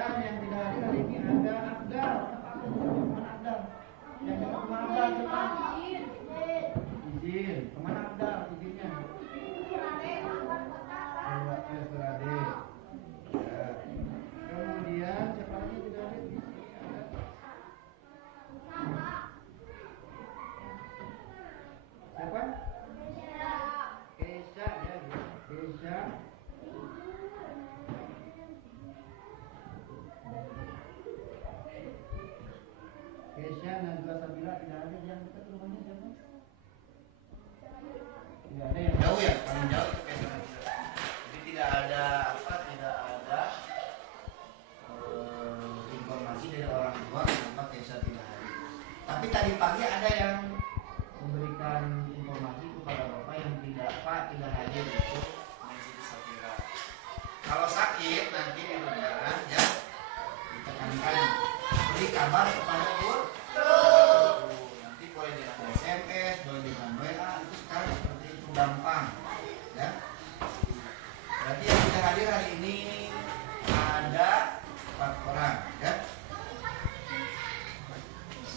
Kemudian yang tidak hadir hari ini ada Abdal. Kemana Abdal? Yang dapat kemana Abdal? Cepat. Izin. Kemana Abdal? Izinnya. Ke Surade. Ya. Kemudian siapa lagi yang tidak hadir di sini? Ada siapa? Kesha ya. Kesha. Kesha Najwa Sabila tidak ada. Yang dekat rumahnya siapa? Tidak ada yang Jauh ya, paling jauh itu Kesha Najwa. Jadi tidak ada tidak ada informasi dari orang tua kenapa Kesha tidak hadir. Tapi tadi pagi ada yang memberikan informasi kepada bapak yang tidak hadir itu Siti Safira. Kalau sakit nanti di rumah ya ditekankan beri kabar kepada guru. Nanti boleh dengan SMS, boleh dengan WA, itu sekarang seperti itu gampang ya. Berarti yang tidak hadir hari ini ada 4 orang ya.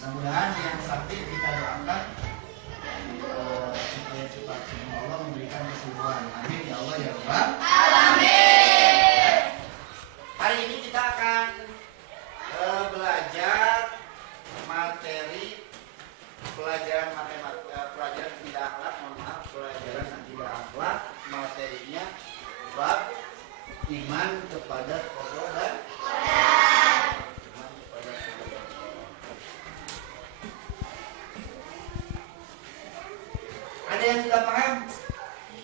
Mudah-mudahan yang sakit kita doakan supaya cepat sembuh, Allah memberikan kesembuhan. Amin ya Allah ya Rabbal alamin. Hari ini kita akan belajar materi pelajaran matematika, pelajaran tidak akhlak, pelajaran tidak akhlak. Materinya bab iman kepada qada dan ada yang sudah paham?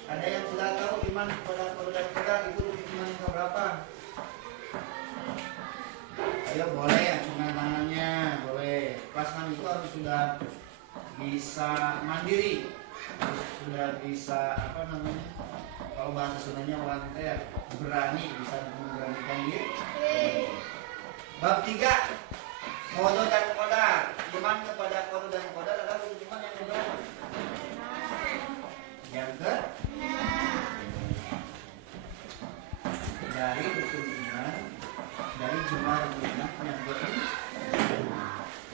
Ada yang sudah tahu iman kepada qada dan qadar itu iman yang berapa? Ayo boleh acungkan tangannya, boleh. Kelas 6 itu harus sudah bisa mandiri, sudah bisa kalau bahasa Sundanya orang berani, bisa memberanikan diri. Bab 3 qada dan qadar. Iman kepada qada dan qadar adalah rukun iman yang berapa? Yang ke dari rukun iman, dari jumlah rukun iman yang ke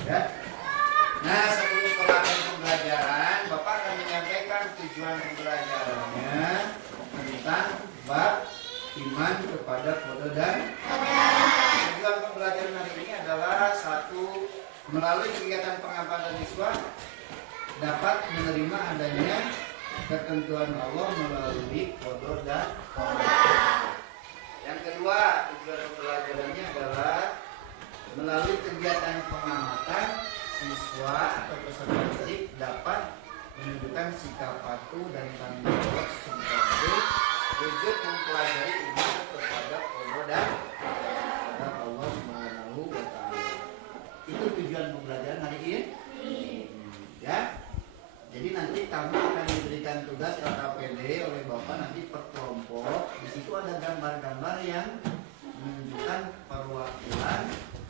ya. Nah, sebelum melakukan pembelajaran, Bapak akan menyampaikan tujuan pembelajarannya tentang bab iman kepada qada dan qadar. Tujuan pembelajaran hari ini adalah 1. Melalui kegiatan penghafatan siswa dapat menerima adanya ketentuan Allah melalui qada dan qadar. Yang kedua, tujuan pembelajarannya adalah melalui kegiatan pengamatan siswa atau peserta didik dapat menunjukkan sikap patuh dan tanggung jawab sebagai wujud mempelajari iman kepada qada dan qadar Allah Subhanahu wa taala. Itu tujuan pembelajaran hari ini. Ya. Jadi nanti kamu akan diberikan tugas LKPD oleh Bapak nanti per kelompok. Di situ ada gambar-gambar yang menunjukkan perwakilan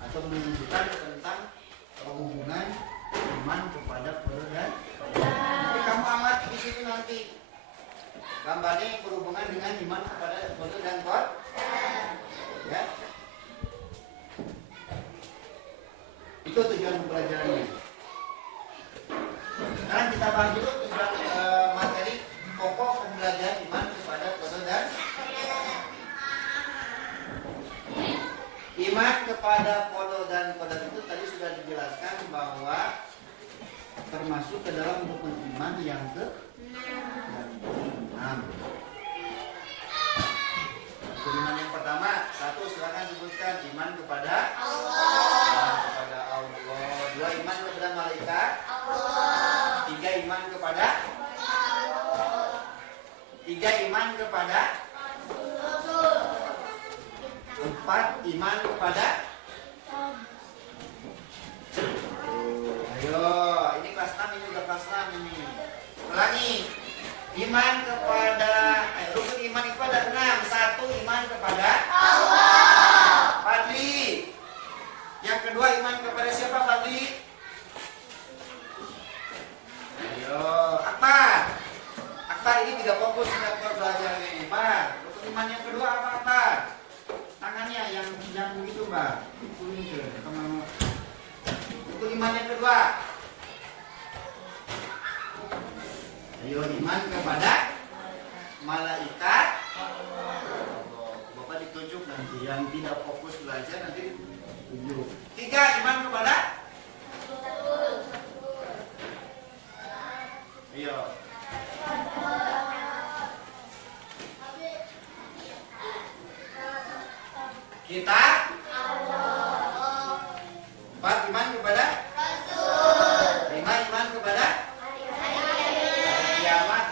atau menunjukkan tentang hubungan iman kepada qada dan qadar. Jadi kamu amati di situ nanti gambarnya yang berhubungan dengan iman kepada qada dan qadar. Ya. Itu tujuan pembelajarannya. Sekarang kita bahas dulu tujuan materi pokok pembelajaran iman kepada qada dan iman kepada qada dan qadar itu tadi sudah dijelaskan bahwa termasuk ke dalam rukun iman yang ke-6. Rukun iman yang pertama, 1 silakan sebutkan iman kepada Allah. Kepada Allah. 2 iman kepada malaikat. 3 iman kepada Allah. 3 iman kepada 4 iman kepada ayo, ini kelas 6, ini udah kelas 6 ini. Ulangi. Iman kepada rukun iman itu ada 6. 1 iman kepada Allah. Fadli. Yang kedua iman kepada siapa Fadli? Ayo, Akbar. Akbar ini tidak fokus dengan belajar ini, Pak. Rukun iman yang kedua apa, Akbar? Tangannya yang begitu, Mbak. iman kepada malaikat. Bapak ditunjuk nanti yang tidak fokus belajar nanti tunjuk. 3, iman kepada. Ayo. Kita. 4, iman kepada. 5, iman kepada hari kiamat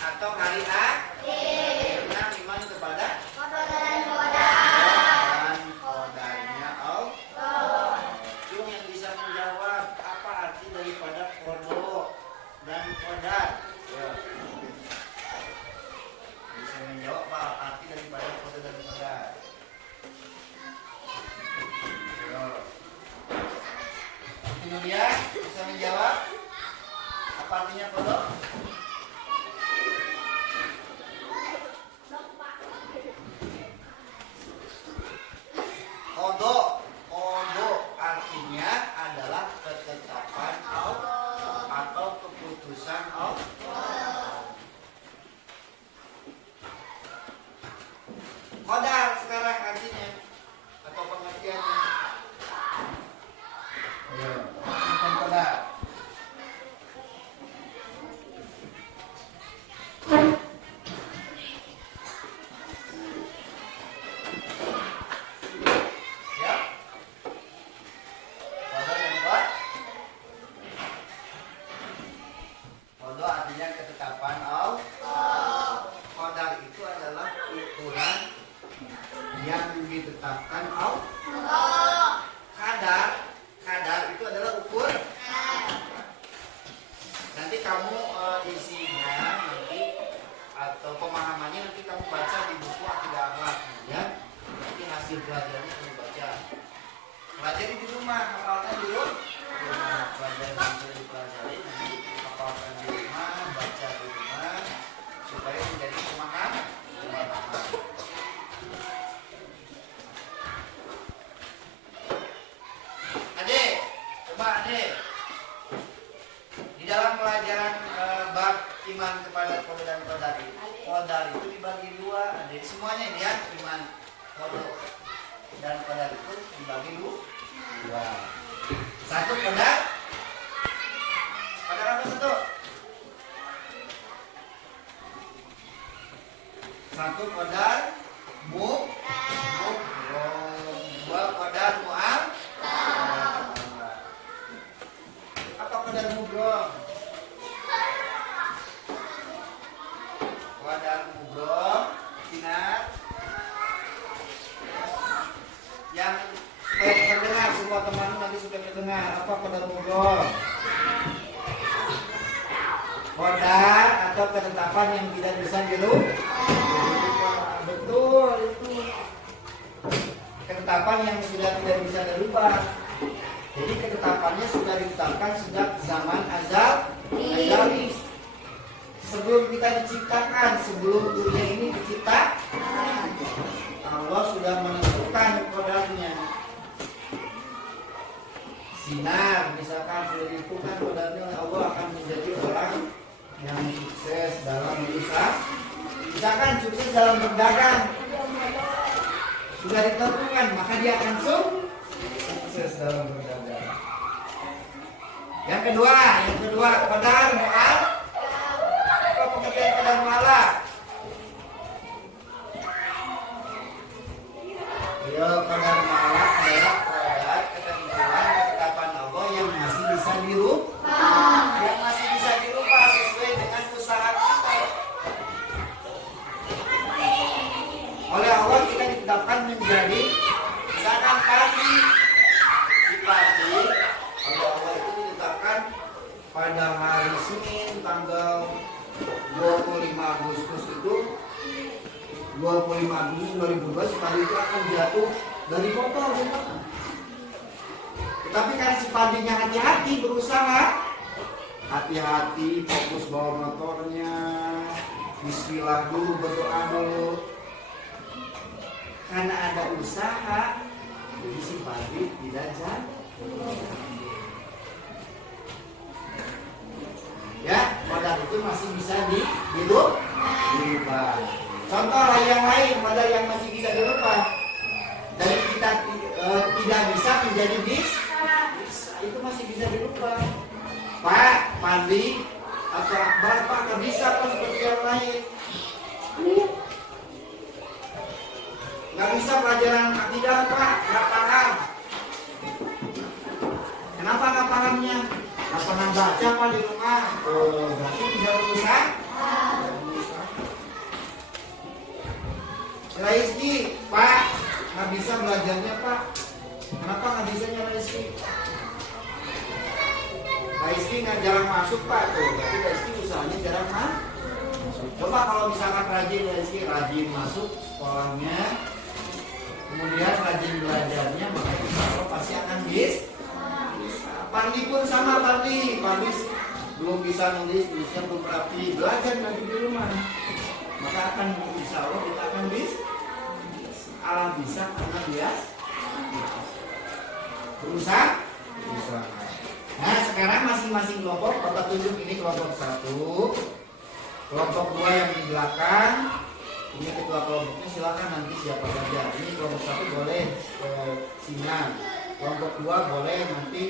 atau hari akhir. 6, iman kepada dan kodarnya Allah. Cung yang bisa menjawab apa arti daripada kodo dan kodar. Ya. Bisa menjawab apa arti daripada kodo dan kodar. Itu dia bisa menjawab apa artinya kodo? Kodo artinya adalah ketetapan Allah atau keputusan Allah. Kodar sekarang artinya atau pengertiannya. Ayo, bukan kodar. Ya. Kodo yang kuat. Kodo artinya ketetapan Allah. Kodar itu adalah ukuran yang ditetapkan Allah. Kadar itu adalah ukur. Nanti kamu isinya nanti atau pemahamannya nanti kamu baca di buku Akidah Akhlak ya. Nanti hasil pelajarannya kamu baca. Pelajari di rumah, hafalkan di rumah. Pelajari sambil dipelajari, nanti hafalkan di rumah, baca di rumah supaya menjadi pemahaman. Adik, coba adik. Di dalam pelajaran bab iman kepada kodo dan kodar itu dibagi 2. Adik semuanya ini ya, iman kodo dan kodar itu dibagi 2. Satu kodar. Kodar apa satu? Satu kodar mubrom. 2 kodar mu'al. Apa kodar mubrom? Kodar mubrom sinar yang terdengar semua teman nanti sudah terdengar. Apa kodar mubrom? Kodar atau ketetapan yang tidak bisa dirubah. Betul itu. Ketetapan yang sudah tidak bisa dirubah. Jadi ketetapannya sudah ditetapkan sejak zaman azali. Sebelum kita diciptakan, sebelum dunia ini diciptakan, Allah sudah menentukan kodarnya. Sinar, misalkan sudah ditentukan kodarnya, Allah akan menjadi orang yang sukses dalam berusaha. Misalkan sukses dalam berdagang, sudah ditentukan, maka dia akan sukses dalam berdagang. Yang kedua, kodar mu'al. Apa pengertian kodar mu'ala? Ya, kodar mu'ala adalah kodar ketentuan ketetapan Allah yang masih bisa dirubah. Yang masih bisa dirubah sesuai dengan usaha kita. Oleh Allah kita ditetapkan menjadi misalkan padi. Oleh Allah itu ditetapkan pada hari Senin tanggal 25 Agustus itu 25 Agustus 2012 padi itu akan jatuh dari motor. Tetapi karena si padinya hati-hati berusaha, hati-hati fokus bawa motornya, bismillah dulu, berdoa dulu. Karena ada usaha, jadi si padi tidak jatuh. Ya, modal belajar itu masih bisa dirubah. Contoh yang lain modal yang masih bisa dirubah. Dari kita tidak bisa menjadi bisa, itu masih bisa dirubah. Pak, Pandi, atau Akbar, Pak nggak bisa Pak seperti yang lain. Nggak bisa pelajaran akidah Pak, nggak paham. Kenapa nggak pahamnya? Nggak pernah baca Pak di rumah. Oh, berarti tidak berusaha. Rizky, Pak, nggak bisa belajarnya Pak. Kenapa nggak bisanya Rizky? Rizky nggak jarang masuk Pak tuh, berarti Rizky usahanya jarang masuk. Coba kalau misalkan rajin Rizky, rajin masuk sekolahnya, kemudian rajin belajarnya, maka insya Allah pasti akan bisa. Pandi pun sama Pandi belum bisa nulis, tulisnya belum rapi, belajar nanti di rumah, maka akan insya Allah kita akan bisa. Alam bisa karena biasa berusaha. Nah sekarang masing-masing kelompok Bapak tunjuk, ini kelompok 1, kelompok 2 yang di belakang. Ini ketua kelompoknya, silakan nanti siapa saja. Ini kelompok 1 boleh Sinan, kelompok 2 boleh nanti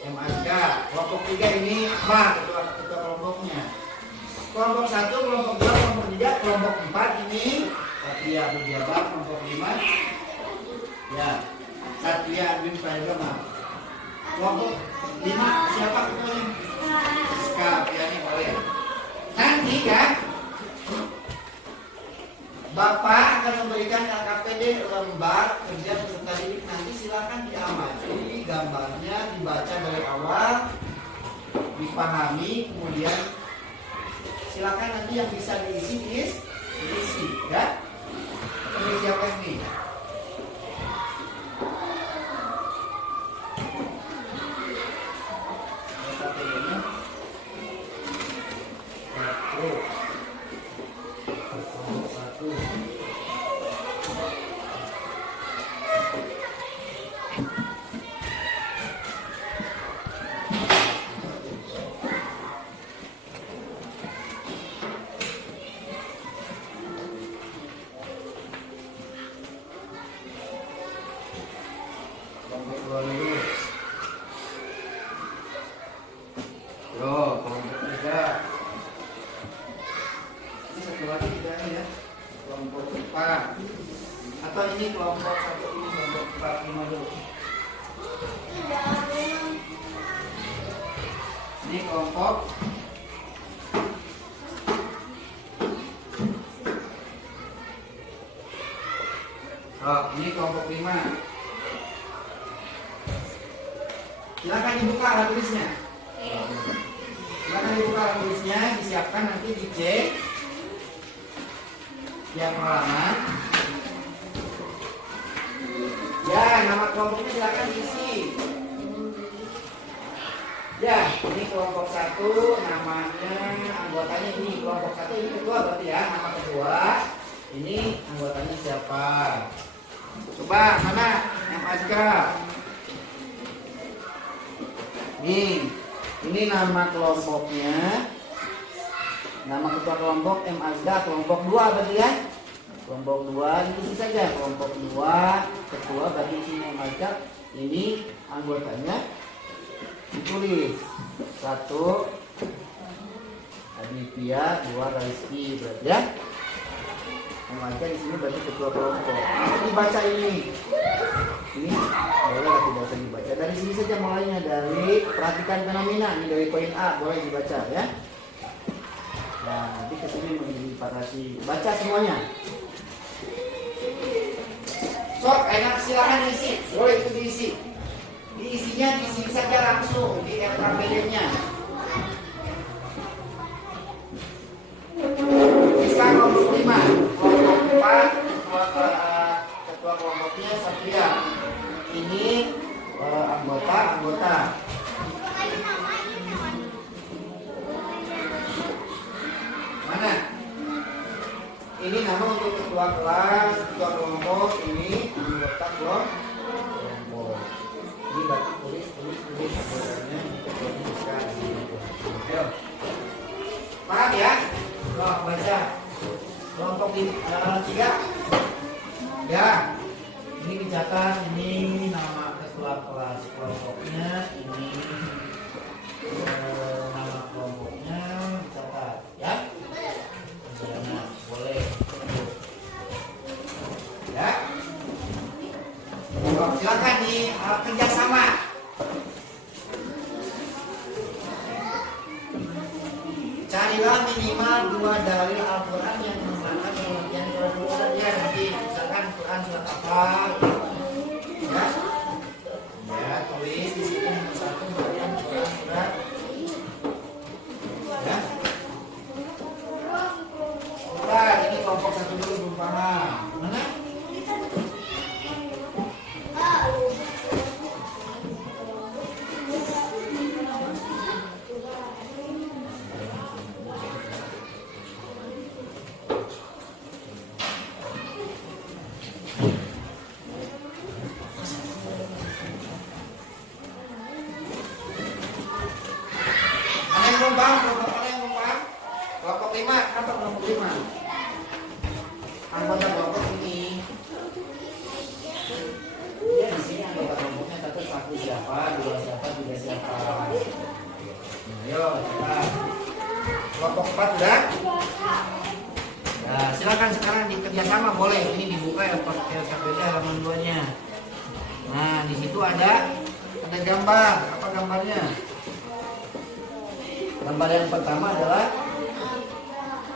MAK, kelompok 3 ini apa ketua kelompoknya. Kelompok 1, kelompok 2, kelompok 3, kelompok 4 ini Satria Pejabat, kelompok 5 ya Satria Admin Pradama. Kelompok 5 siapa ketuanya? Siska, ya ini boleh. Nanti kan Bapak akan memberikan LKPD lembar kerja peserta didik, nanti silakan diamati gambarnya, dibaca dari awal, dipahami, kemudian silakan nanti yang bisa diisi ya. Ini siapa ini? Atau ini kelompok 1, ini kelompok 4, 5 dulu. Ini kelompok ini kelompok 5. Silakan dibuka alat tulisnya. Silakan dibuka alat tulisnya, disiapkan nanti dicek tiap halaman. Ya, nama kelompoknya silakan diisi. Ya, ini kelompok 1, namanya, anggotanya ini kelompok 1, ini ketua berarti ya, nama ketua. Ini anggotanya siapa? Coba mana yang Azka? Ini nama kelompoknya. Nama ketua kelompok M Azka, kelompok 2 berarti ya. Kelompok 2 itu saja, kelompok 2 ketua berarti sini M Azka. Ini anggotanya ditulis 1 Aditya, 2 Rizky berarti ya. M Azka di sini berarti ketua kelompok. Nanti dibaca ini boleh tidak usah dibaca. Dari sini saja mulainya, dari perhatikan fenomena ini, dari poin A boleh dibaca ya. Nah, nanti kesini menginspirasi baca semuanya. Sok, enak silakan diisi, boleh itu diisi. Diisinya diisi saja langsung di LKPD-nya. Bisa kelompok 5, kelompok 4, ketua kelompoknya Satria. Ini anggota. Mana? Ini nama untuk ketua kelas, ketua kelompok, ini anggota kelompok. Ini baca tulis anggotanya, ketuanya bisa. Ayo. Silakan di kerjasama. Carilah minimal 2 dalil Al-Quran yang menerangkan pengertian Quran ya. Nanti misalkan Quran surat apa, ya, ya tulis di situ satu bagian Quran surat, ya. Bukan, ini kelompok satu dulu belum paham. Mana? Kelompok 5, kenapa kelompok 5? Anggota kelompok ini, dia di sini anggota kelompoknya satu siapa, 2 siapa, 3 siapa. Ayo, coba. Kelompok 4 sudah? Nah, silakan sekarang dikerjasama boleh. Ini dibuka ya pakai LKPD halaman 2-nya. Nah, di situ ada gambar. Apa gambarnya? Gambar yang pertama adalah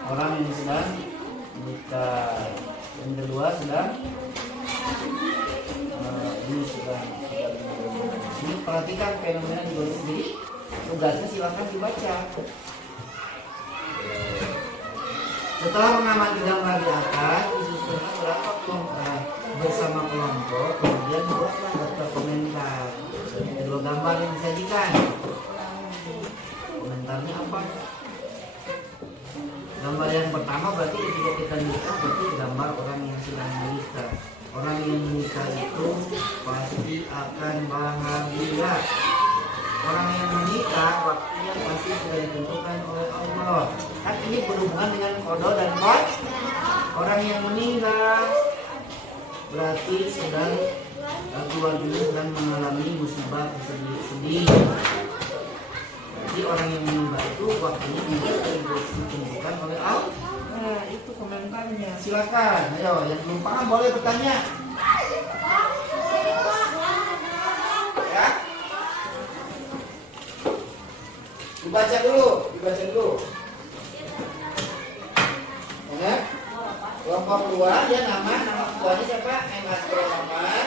orang yang sedang menikah. Yang kedua sedang ini perhatikan fenomena di bawah sendiri. Tugasnya silakan dibaca. Setelah mengamati gambar di atas, disusunlah berapa kelompok bersama kelompok, kemudian buatlah daftar komentar. Kedua gambar yang disajikan. Komentarnya apa? Gambar yang pertama berarti ketika kita nikah berarti gambar orang yang sedang menikah. Orang yang menikah itu pasti akan bahagia. Orang yang menikah waktunya pasti sudah ditentukan oleh Allah. Kan ini berhubungan dengan qada dan qadar. Orang yang meninggal berarti sedang keluarganya sedang mengalami musibah sedih. Jadi orang yang meninggal itu waktunya juga ditentukan oleh Allah. Nah, itu komentarnya. Silakan. Ayo, yang belum paham boleh bertanya. Ya. Dibaca dulu. Ya. Kelompok 2 dia nama ketuanya siapa? M. Astro Muhammad.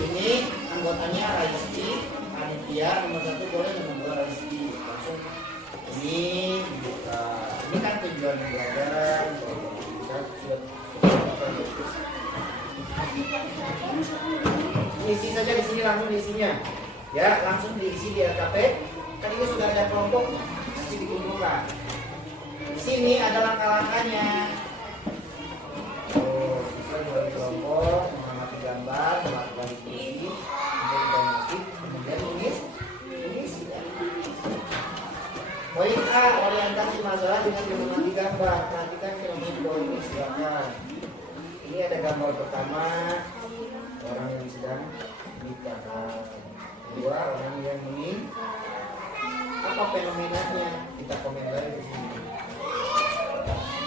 Ini anggotanya Raisti. Panitia nomor 1 boleh, nomor 2 Raisti. Langsung ini buka. Ini kan tujuan pembelajaran. Isi saja di sini langsung diisinya. Ya, langsung diisi di LKP. Kan ini sudah ada kelompok, nanti dikumpulkan. Di sini ada langkah-langkahnya. Oh, bisa buat kelompok, mengamati gambar, melakukan diskusi, kemudian tulis. Poin A, orientasi masalah dengan mengamati gambar. Perhatikan film di bawah ini silakan. Ini ada gambar pertama, orang yang sedang menikah. Kedua, orang yang meninggal. Apa fenomenanya? Kita komentar di sini.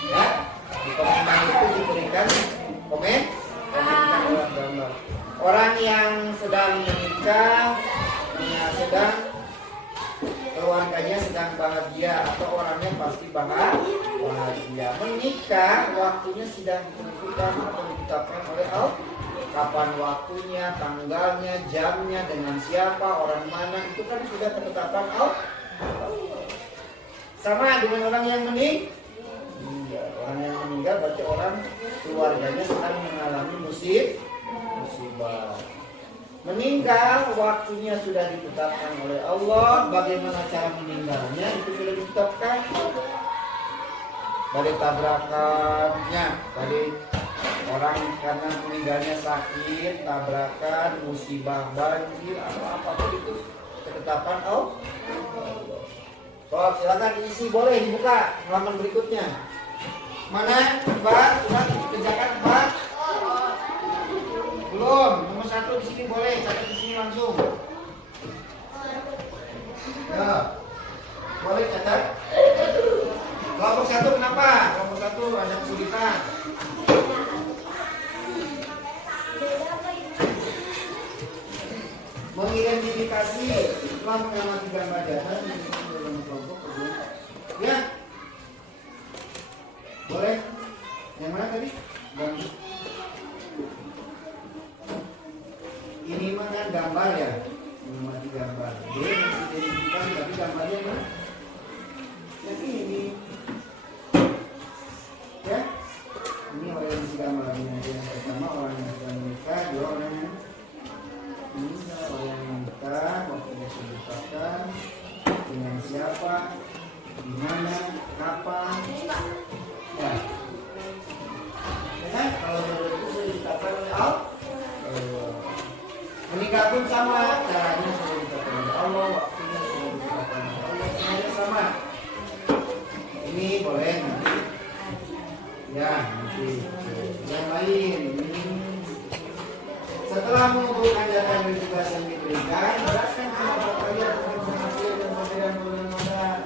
Ya, di komentar itu diberikan komentar dalam gambar. Orang yang sedang menikah, sedang keluarganya sedang bahagia atau orangnya pasti bahagia. Menikah waktunya sedang ditentukan atau ditetapkan oleh Allah. Kapan waktunya, tanggalnya, jamnya, dengan siapa, orang mana, itu kan sudah ketetapan Allah. Sama dengan orang yang meninggal. Orang yang meninggal berarti orang keluarganya sedang mengalami musibah. Meninggal waktunya sudah ditetapkan oleh Allah. Bagaimana cara meninggalnya itu sudah ditetapkan. Dari tabrakannya, dari orang karena meninggalnya sakit, tabrakan, musibah, banjir, atau apapun itu ketetapan Allah. So, silakan diisi, boleh dibuka halaman berikutnya. Mana, Mbak? Sudah dikerjakan, Mbak? Belum. Nomor 1 di sini boleh, catat di sini langsung. Ya, boleh catat. Kelompok 1 kenapa? Kelompok 1 ada kesulitan. mengidentifikasi setelah mengamati gambar dasar dalam kelompok ya. Boleh? Yang mana tadi? Ini mah kan gambar ya, mengamati gambar. Dia mengidentifikasi tapi gambarnya mana? Jadi ini ya. Ini orang yang sudah melalui yang pertama orang yang sudah menikah, dua orang yang ini orang yang menikah, waktunya disebutkan dengan siapa, di mana, kapan, ya. Kan kalau itu sudah ditetapkan oleh Allah. Menikah pun sama, caranya sudah ditetapkan oleh Allah, waktunya sudah ditetapkan oleh Allah, semuanya sama. Ini boleh nanti. Ya, nanti yang lain. Setelah mengumpulkan data dan tugas yang diberikan, jelaskan kenapa kalian menghasil dan perbedaan bulan moda.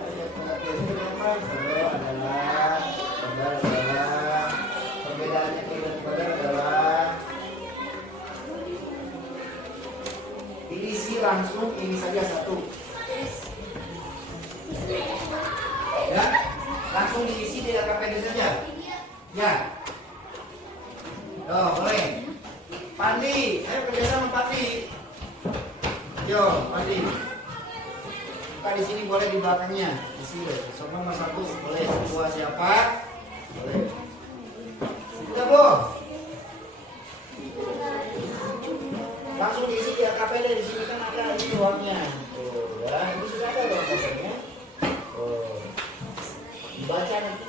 Perbedaannya kalian adalah diisi langsung ini saja satu. Ya, langsung diisi di KPD saja. Ya. Oh, boleh. Pandi, ayo kerja sama Pandi. Yo, Pandi. Buka di sini boleh di belakangnya. Di sini. Sopan nomor 1 boleh. Kedua siapa? Boleh. Sudah, Bu. Langsung diisi di KPD di sini kan ada ini uangnya. Tuh, ya. Ini sudah ada dong KPD-nya. Oh. Dibaca nanti.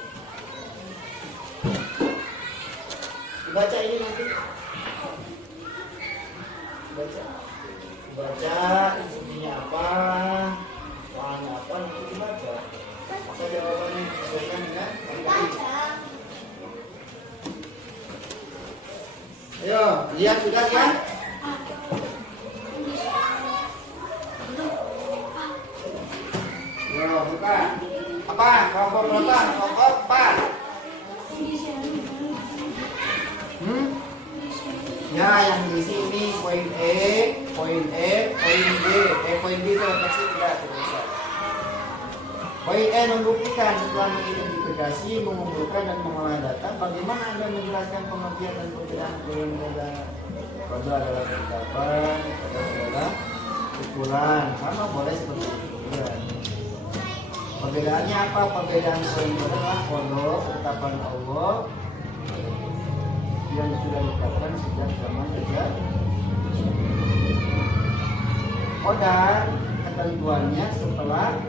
Dibaca ini nanti. Baca isinya apa, soalnya apa, nanti dibaca. Maka jawabannya disesuaikan dengan baca. Ayo, lihat sudah kan? Yo, buka. Apa? Kelompok berapa? Kelompok 4. Ya, yang diisi ini poin E, poin B. Poin B itu pasti tidak bisa. Poin E membuktikan setelah mengidentifikasi, mengumpulkan dan mengolah data, bagaimana Anda menjelaskan pengertian dan perbedaan poin data. Pada adalah pendapat, pada adalah ukuran, sama boleh seperti itu. Ya. Perbedaannya apa? Perbedaan poin adalah kodok, ketetapan Allah yang sudah ditetapkan sejak zaman sejak dan ketentuannya setelah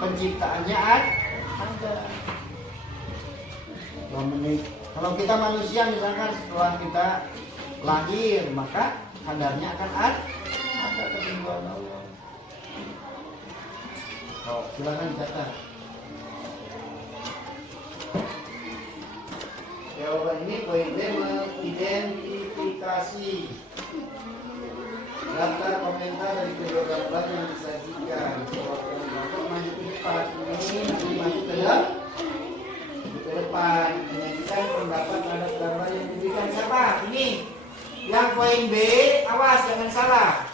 penciptaannya ada. Kalau kita manusia misalkan setelah kita lahir maka kadarnya akan ada ketentuan Allah. Oh, silakan dicatat. Jawaban ini poin D mengidentifikasi daftar komentar dari kedua gambar yang disajikan. Untuk maju ke depan ini nanti maju ke depan menyajikan pendapat terhadap gambar yang diberikan siapa? Ini yang poin B, awas jangan salah.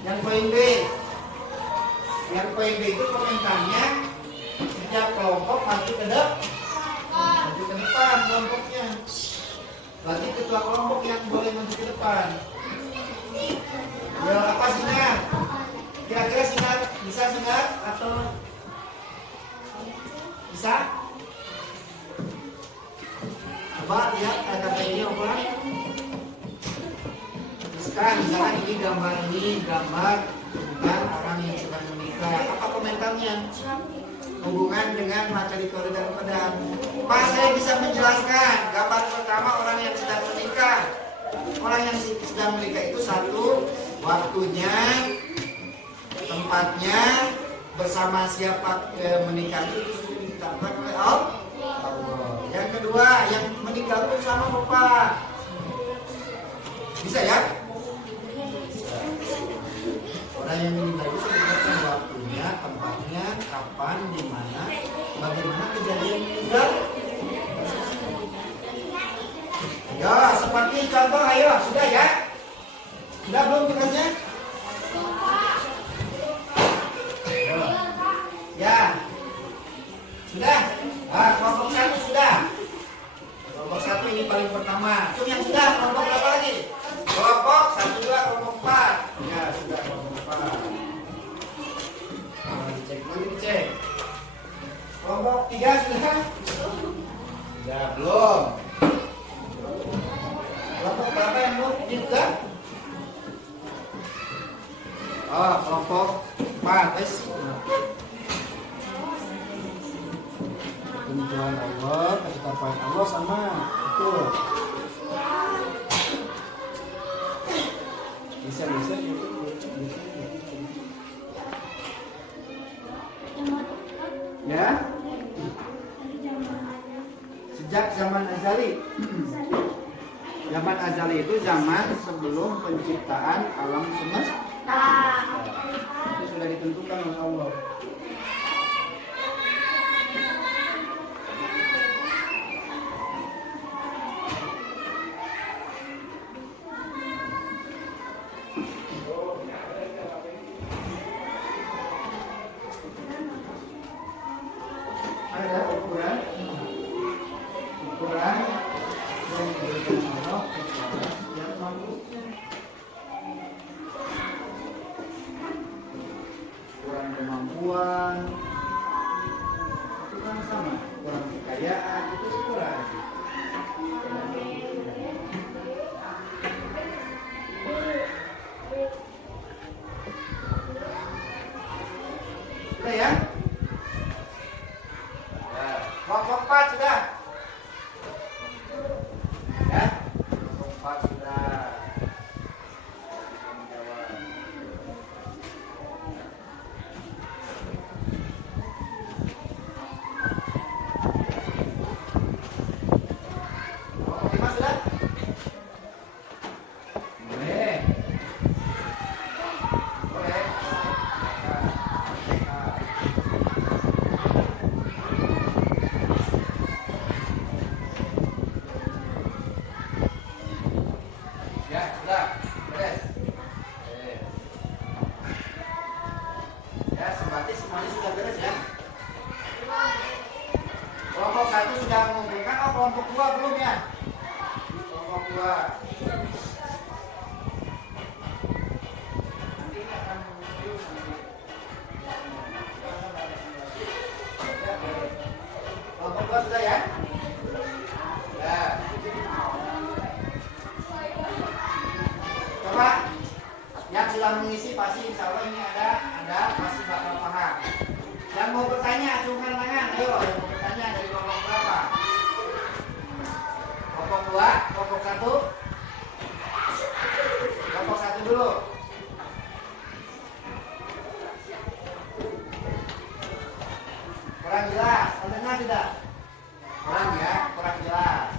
Yang poin B itu komentarnya setiap kelompok maju ke depan kelompoknya. Berarti ketua kelompok yang boleh maju ke depan. Ya apa Sinar? Kira-kira Sinar bisa Sinar atau bisa? Coba lihat kata ini apa? Sekarang misalkan ini gambar bukan orang yang sedang menikah. Apa komentarnya? Hubungan dengan materi koridor pedang. Pak, saya bisa menjelaskan. Gambar pertama orang yang sedang menikah. Orang yang sedang menikah itu satu, waktunya, tempatnya, bersama siapa menikah itu sudah ditetapkan oleh Allah. Yang kedua, yang meninggal pun sama Bapak. Bisa ya? Orang yang meninggal itu sudah ditetapkan waktunya, tempatnya, kapan, di mana, bagaimana kejadian meninggal. Ya, seperti contoh, ayo, sudah ya? Sudah belum tugasnya? Ya. Sudah? Ah, kelompok 1 sudah. Kelompok 1 ini paling pertama. Itu yang sudah, kelompok berapa lagi? Kelompok 1, 2, kelompok 4. Ya, sudah kelompok 4. Nah, dicek dulu, dicek. Kelompok 3 sudah? Sudah, belum. Kelompok berapa yang belum? Ini sudah? Oh, kelompok 4, guys. Tujuan Allah, ketetapan Allah sama. Betul. Bisa. Ya? Sejak zaman azali. Zaman azali itu zaman sebelum penciptaan alam semesta. Itu sudah ditentukan oleh Allah. Ada ukuran yang diberikan Allah kepada yang manusia. Ukuran kemampuan itu kan sama, ukuran kekayaan itu ukuran. Sudah ya? Kelompok 4 sudah. Ya? Kelompok 4 sudah. Menjawab. Kelompok 5 sudah? Boleh. Boleh. Ya, sudah. Beres. Ya, seperti semuanya sudah beres ya. Kelompok 1 sudah mengumpulkan. Oh, kelompok 2 belum ya? Kelompok 2. Nanti ini akan muncul nanti. Ya, beres. Kelompok 2 sudah ya? Ya. Coba yang sudah mengisi pasti insya Allah ini ada pasti bakal paham. Yang mau bertanya acungkan tangan, ayo yang mau bertanya dari kelompok berapa? Kelompok 2, kelompok 1. Kelompok 1 dulu. Kurang jelas, terdengar tidak? Kurang ya, kurang jelas.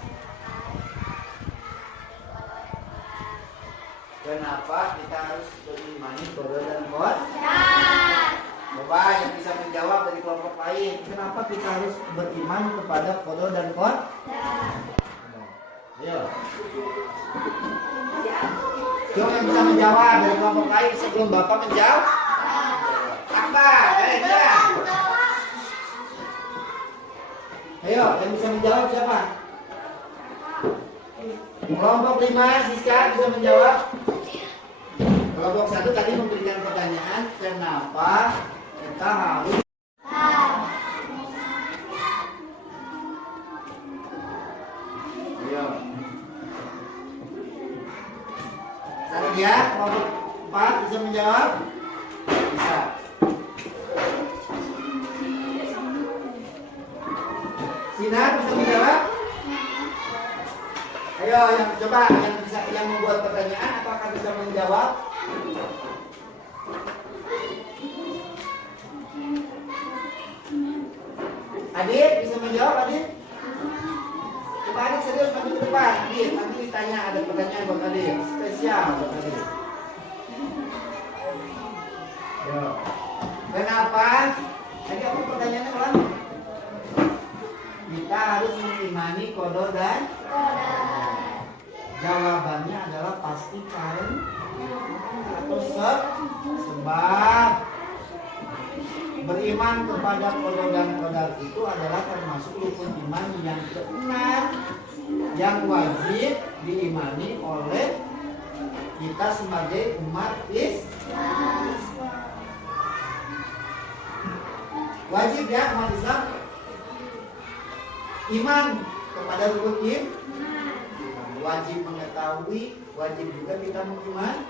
Kenapa kita harus mengimani qada dan qadar? Coba yang bisa menjawab dari kelompok lain. Kenapa kita harus beriman kepada qada dan qadar? Ayo. Coba yang bisa menjawab dari kelompok lain sebelum Bapak menjawab. Apa? Dia. Ayo, yang bisa menjawab siapa? Kelompok 5, Siska bisa menjawab. Kelompok 1 tadi memberikan pertanyaan, kenapa kita harus Ayo. Satu ya, kelompok 4 bisa menjawab? Bisa. Sinar bisa menjawab? Ayo yang coba yang membuat pertanyaan apakah bisa menjawab? Adit bisa menjawab Adit? Coba Adit serius maju ke depan Adit, nanti ditanya ada pertanyaan buat Adit spesial buat Adit. Yo. Kenapa? Tadi apa pertanyaannya ulang? Kita harus mengimani qada dan jawabannya adalah pasti karena sebab beriman kepada qada dan qadar itu adalah termasuk rukun iman yang keenam yang wajib diimani oleh kita sebagai umat Islam. Wajib ya umat Islam iman kepada rukun iman. Wajib mengetahui, wajib juga kita mengiman.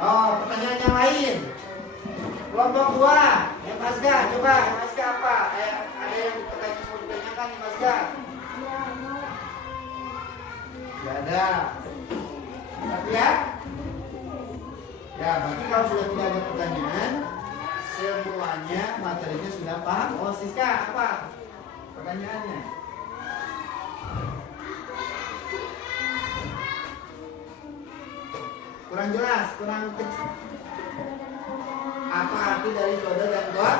Oh, pertanyaan yang lain. Kelompok 2, ya Mas Ga, coba Mas Ga apa? Ada yang mau ditanyakan nih Mas Ga? Tidak ada. Tapi ya? Ya, berarti kalau sudah tidak ada pertanyaan, semuanya materinya sudah paham. Oh, Siska, apa pertanyaannya? Kurang jelas, kurang kecil. Apa arti dari qada dan qadar?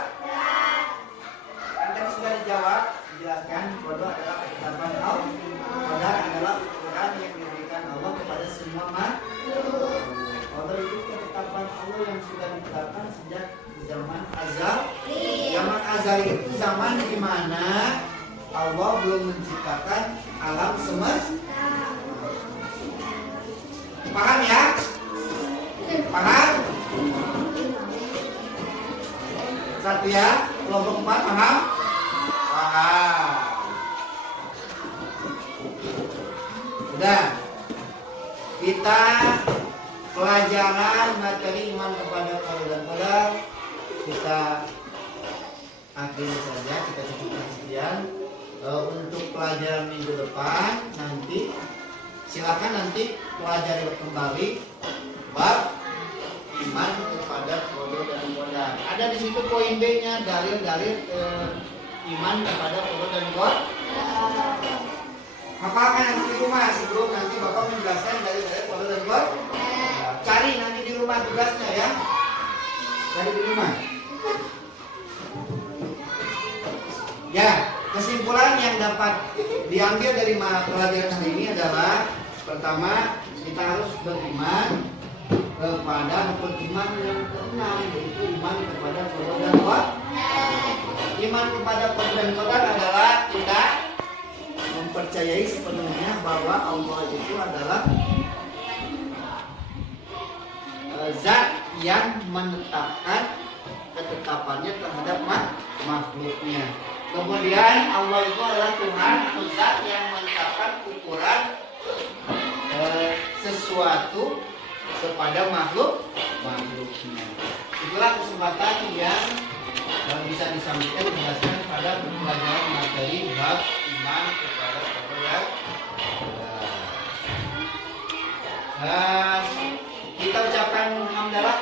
Kan tadi sudah dijawab, dijelaskan qada adalah ketetapan Allah, qadar adalah ukuran yang diberikan Allah kepada semua makhluk. Qadar itu ketetapan Allah yang sudah ditetapkan sejak zaman azal. Zaman azal itu zaman di mana Allah belum menciptakan alam semesta. Paham ya? Paham? Satu ya, kelompok 4 paham? Paham. Sudah. Kita pelajaran materi iman kepada qada dan qadar kita akhiri saja, kita cukupkan sekian. Untuk pelajaran minggu depan nanti silakan nanti pelajari kembali bab iman kepada qada dan qadar. Ada di situ poin B-nya, dalil-dalil iman kepada qada dan qadar. Hafalkan nanti di rumah sebelum nanti Bapak menjelaskan dalil-dalil qada dan qadar. Cari nanti di rumah tugasnya ya. Cari di rumah. Ya, kesimpulan yang dapat diambil dari pelajaran hari ini adalah pertama, kita harus beriman kepada rukun iman yang keenam, yaitu iman kepada qada dan qadar. Iman kepada qada dan qadar adalah kita mempercayai sepenuhnya bahwa Allah itu adalah zat yang menetapkan ketetapannya terhadap makhluknya. Kemudian Allah itu adalah Tuhan, zat yang menetapkan ukuran sesuatu kepada makhluknya. Itulah kesempatan yang bisa disampaikan dijelaskan pada pelajaran materi bab iman kepada qada dan kita ucapkan hamdalah.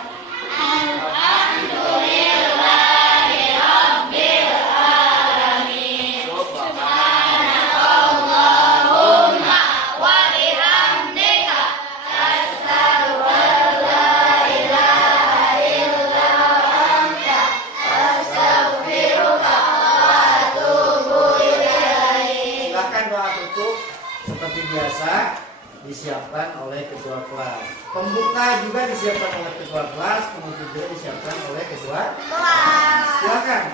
Disiapkan oleh ketua kelas. Pembuka juga disiapkan oleh ketua kelas, kemudian juga disiapkan oleh ketua kelas. Silakan.